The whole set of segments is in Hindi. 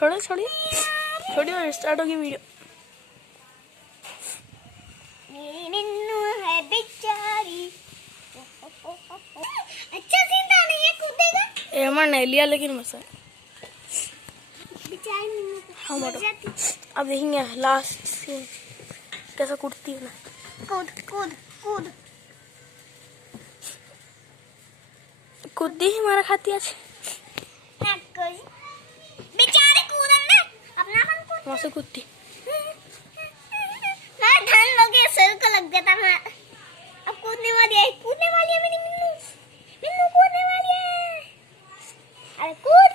छोड़िए छोड़िए, स्टार्ट होगी वीडियो। मेरी मिन्नू है बेचारी। अच्छा सीन था नहीं, ये कूदेगा। ये हमारा नहीं लिया लेकिन बस बेचारी मिन्नू हाँ मर मोटो। जाती। अब देखेंगे लास्ट सीन कैसा कूदती है ना। कूद कूद कूद। कूदती ही मारा खाती आज। ना कोई बेचारी कूदन ना, अपना मन कूद। वहाँ से कूदती। मैं धन लोगे सर को लग गया था। मैं अब कूदने वाली है मेरी मिन्नू। मिन्नू कूदने वाली है। अरे कूद।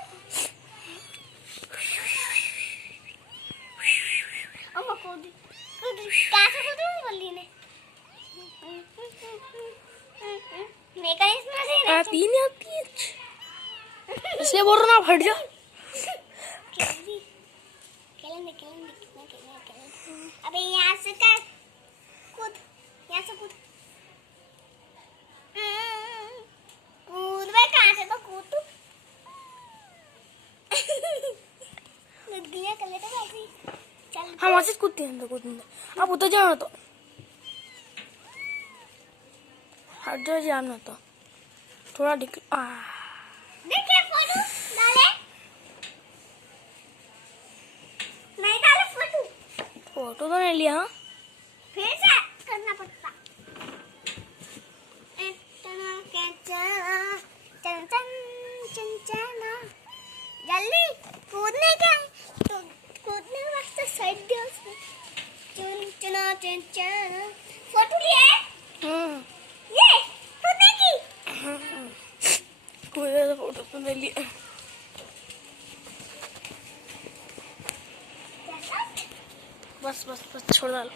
अब मैं कूद कैसे कूदूं बोली ने। मैकेनिज्म से आती नहीं आती है, इसलिए बोल रहा ना फट जा। अबे यहाँ से कर कूद, यहाँ से कूद। कूद भाई, कहाँ से तो कूद तू। लुधिया कर लेते वैसे। चल हाँ वहाँ से कूदती है, अंदर कूदने दे। अब उतर जाओ ना तो हट जाओ, जाम ना तो थोड़ा देखिए फोटो डाले, नहीं डाले फोटो। फोटो तो नहीं लिया। हाँ फिर से करना पड़ता। इतना कैसा चन चन चन चना, जल्दी कूदने का तो कूदने वास्ते साइड दे उसमें। चन चना चन चना फोटो लिए ये कूदने की। कूदे तो फोटो तो नहीं लिया। बस छोड़ डालो।